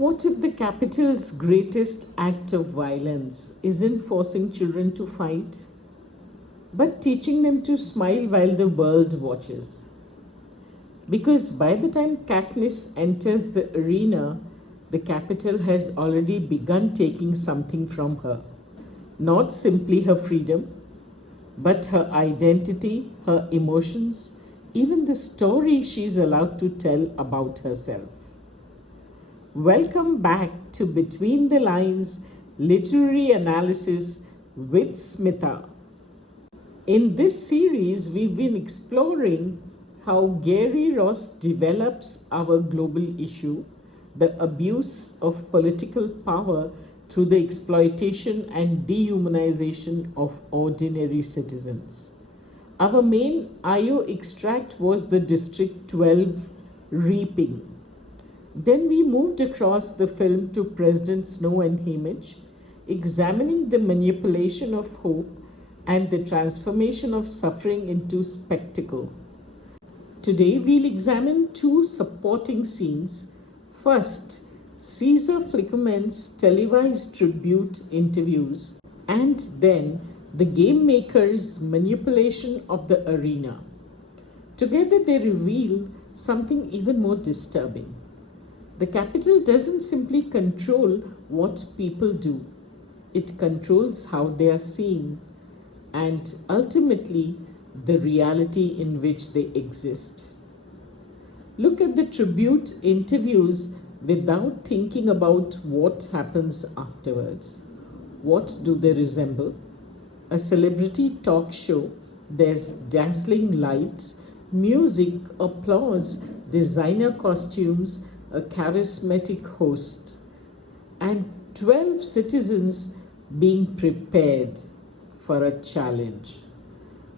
What if the capital's greatest act of violence isn't forcing children to fight, but teaching them to smile while the world watches? Because by the time Katniss enters the arena, the capital has already begun taking something from her. Not simply her freedom, but her identity, her emotions, even the story she's allowed to tell about herself. Welcome back to Between the Lines Literary Analysis with Smita. In this series, we've been exploring how Gary Ross develops our global issue, the abuse of political power through the exploitation and dehumanization of ordinary citizens. Our main IO extract was the District 12 reaping. Then we moved across the film to President Snow and Haymitch, examining the manipulation of hope and the transformation of suffering into spectacle. Today we'll examine two supporting scenes. First, Caesar Flickerman's televised tribute interviews, and then the Gamemakers' manipulation of the arena. Together they reveal something even more disturbing. The capital doesn't simply control what people do, it controls how they are seen and ultimately the reality in which they exist. Look at the tribute interviews without thinking about what happens afterwards. What do they resemble? A celebrity talk show. There's dazzling lights, music, applause, designer costumes, a charismatic host, and 12 citizens being prepared for a challenge.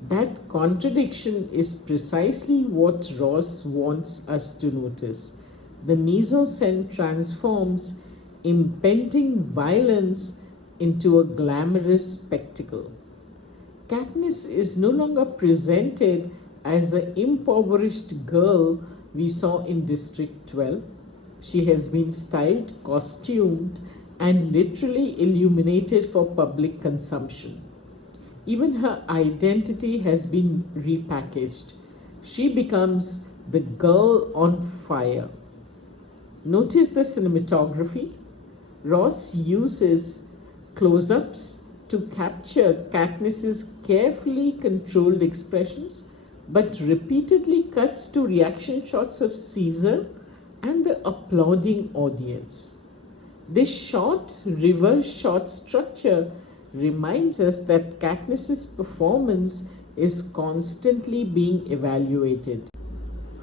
That contradiction is precisely what Ross wants us to notice. The mise-en-scène transforms impending violence into a glamorous spectacle. Katniss is no longer presented as the impoverished girl we saw in District 12. She has been styled, costumed, and literally illuminated for public consumption. Even her identity has been repackaged. She becomes the girl on fire. Notice the cinematography. Ross uses close-ups to capture Katniss's carefully controlled expressions, but repeatedly cuts to reaction shots of Caesar and the applauding audience. This short, reverse shot structure reminds us that Katniss's performance is constantly being evaluated.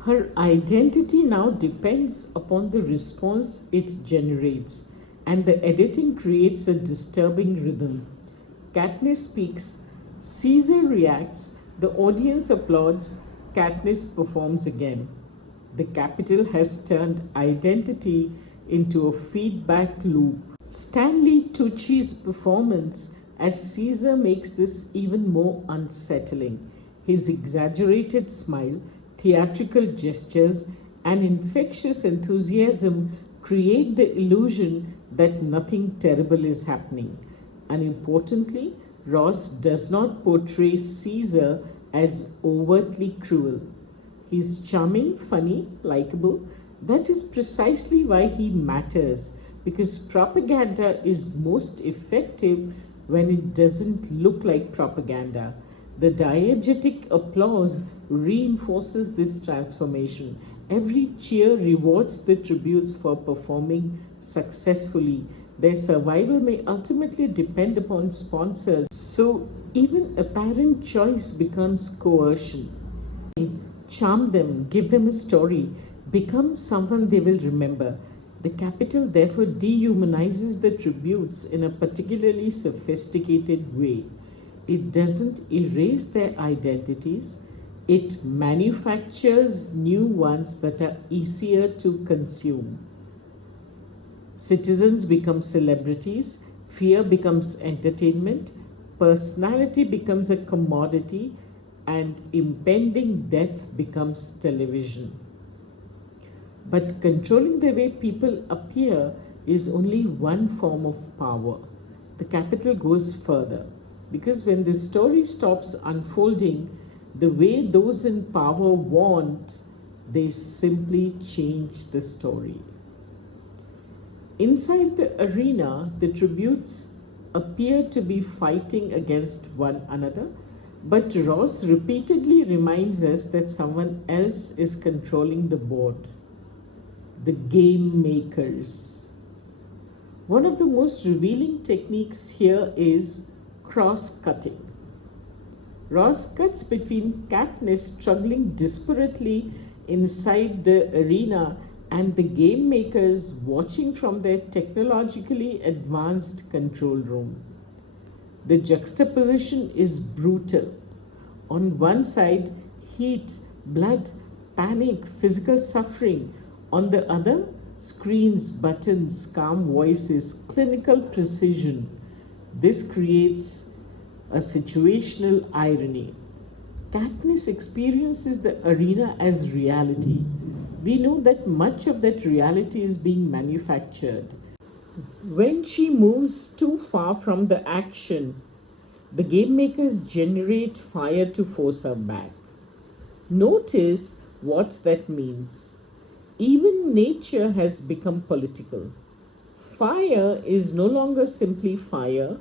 Her identity now depends upon the response it generates, and the editing creates a disturbing rhythm. Katniss speaks, Caesar reacts, the audience applauds, Katniss performs again. The capital has turned identity into a feedback loop. Stanley Tucci's performance as Caesar makes this even more unsettling. His exaggerated smile, theatrical gestures, and infectious enthusiasm create the illusion that nothing terrible is happening. And importantly, Ross does not portray Caesar as overtly cruel. He's charming, funny, likable. That is precisely why he matters, because propaganda is most effective when it doesn't look like propaganda. The diegetic applause reinforces this transformation. Every cheer rewards the tributes for performing successfully. Their survival may ultimately depend upon sponsors, so even apparent choice becomes coercion. Charm them, give them a story, become someone they will remember. The capital therefore dehumanizes the tributes in a particularly sophisticated way. It doesn't erase their identities, it manufactures new ones that are easier to consume. Citizens become celebrities, fear becomes entertainment, personality becomes a commodity, and impending death becomes television. But controlling the way people appear is only one form of power. The capital goes further because when the story stops unfolding the way those in power want, they simply change the story. Inside the arena, the tributes appear to be fighting against one another, but Ross repeatedly reminds us that someone else is controlling the board: the game makers. One of the most revealing techniques here is cross-cutting. Ross cuts between Katniss struggling desperately inside the arena and the game makers watching from their technologically advanced control room. The juxtaposition is brutal. On one side, heat, blood, panic, physical suffering. On the other, screens, buttons, calm voices, clinical precision. This creates a situational irony. Katniss experiences the arena as reality. We know that much of that reality is being manufactured. When she moves too far from the action, the game makers generate fire to force her back. Notice what that means. Even nature has become political. Fire is no longer simply fire.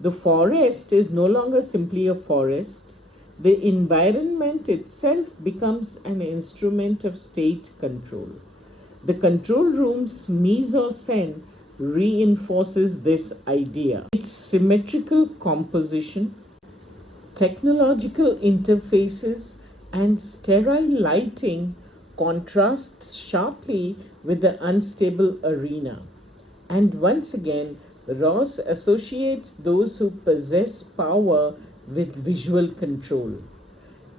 The forest is no longer simply a forest. The environment itself becomes an instrument of state control. The control room's mise-en-scène reinforces this idea. Its symmetrical composition, technological interfaces, and sterile lighting contrasts sharply with the unstable arena. And once again, Ross associates those who possess power with visual control.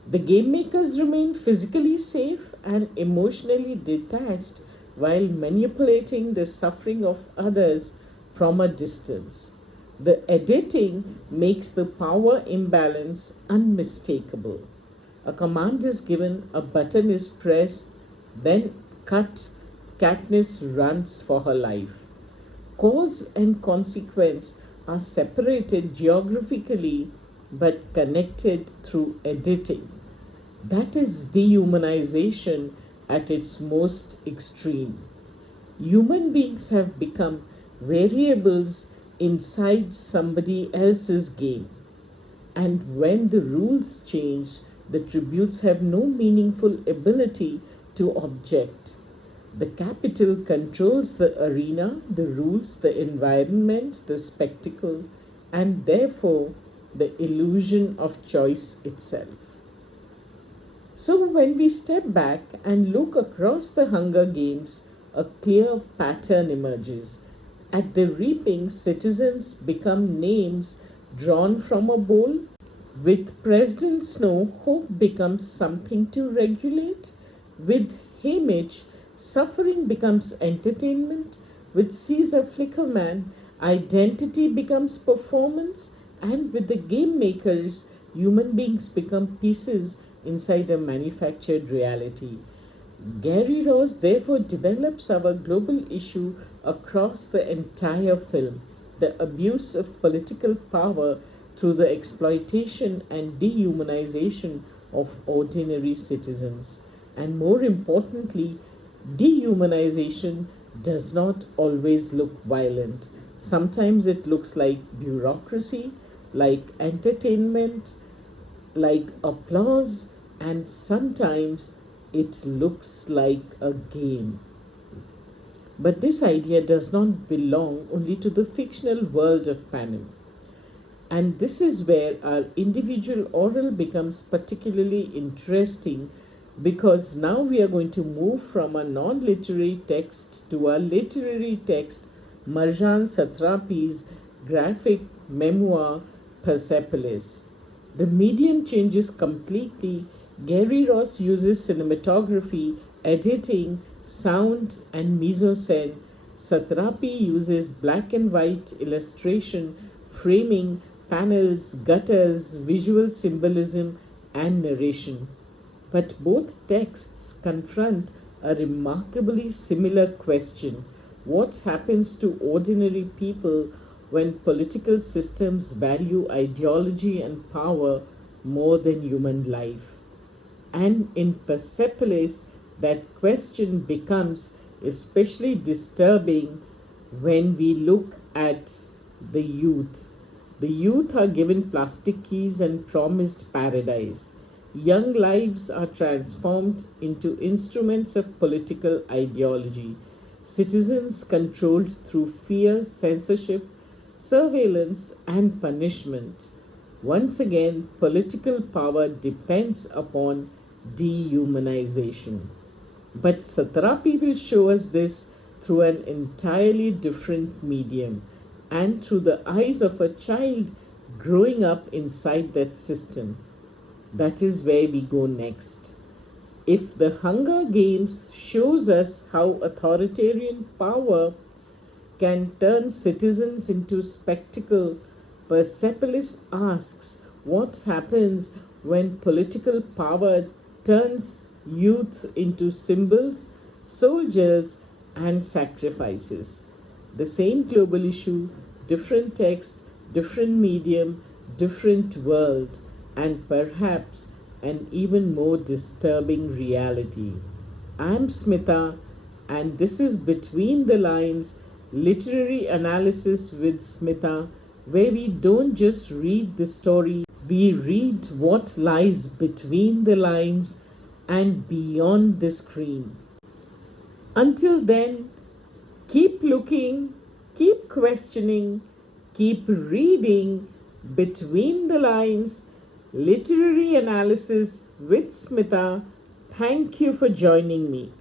The game makers remain physically safe and emotionally detached while manipulating the suffering of others from a distance. The editing makes the power imbalance unmistakable. A command is given, a button is pressed, then cut, Katniss runs for her life. Cause and consequence are separated geographically but connected through editing. That is dehumanization at its most extreme. Human beings have become variables inside somebody else's game. And when the rules change, the tributes have no meaningful ability to object. The capital controls the arena, the rules, the environment, the spectacle, and therefore the illusion of choice itself. So, when we step back and look across the Hunger Games, a clear pattern emerges. At the reaping, citizens become names drawn from a bowl. With President Snow, hope becomes something to regulate. With Haymitch, suffering becomes entertainment. With Caesar Flickerman, identity becomes performance. And with the game makers, human beings become pieces inside a manufactured reality. Gary Ross therefore develops our global issue across the entire film: the abuse of political power through the exploitation and dehumanization of ordinary citizens. And more importantly, dehumanization does not always look violent. Sometimes it looks like bureaucracy, like entertainment, like applause, and sometimes it looks like a game. But this idea does not belong only to the fictional world of Panem. And this is where our individual oral becomes particularly interesting, because now we are going to move from a non-literary text to a literary text, Marjan Satrapi's graphic memoir Persepolis. The medium changes completely. Gary Ross uses cinematography, editing, sound, and mise-en-scène. Satrapi uses black and white illustration, framing, panels, gutters, visual symbolism, and narration. But both texts confront a remarkably similar question: what happens to ordinary people when political systems value ideology and power more than human life? And in Persepolis, that question becomes especially disturbing when we look at the youth. The youth are given plastic keys and promised paradise. Young lives are transformed into instruments of political ideology, citizens controlled through fear, censorship, surveillance, and punishment. Once again, political power depends upon dehumanization. But Satrapi will show us this through an entirely different medium and through the eyes of a child growing up inside that system. That is where we go next. If the Hunger Games shows us how authoritarian power can turn citizens into spectacle, Persepolis asks what happens when political power turns youth into symbols, soldiers, and sacrifices. The same global issue, different text, different medium, different world, and perhaps an even more disturbing reality. I'm Smita, and this is Between the Lines Literary Analysis with Smita, where we don't just read the story, we read what lies between the lines and beyond the screen. Until then, keep looking, keep questioning, keep reading Between the Lines Literary Analysis with Smita. Thank you for joining me.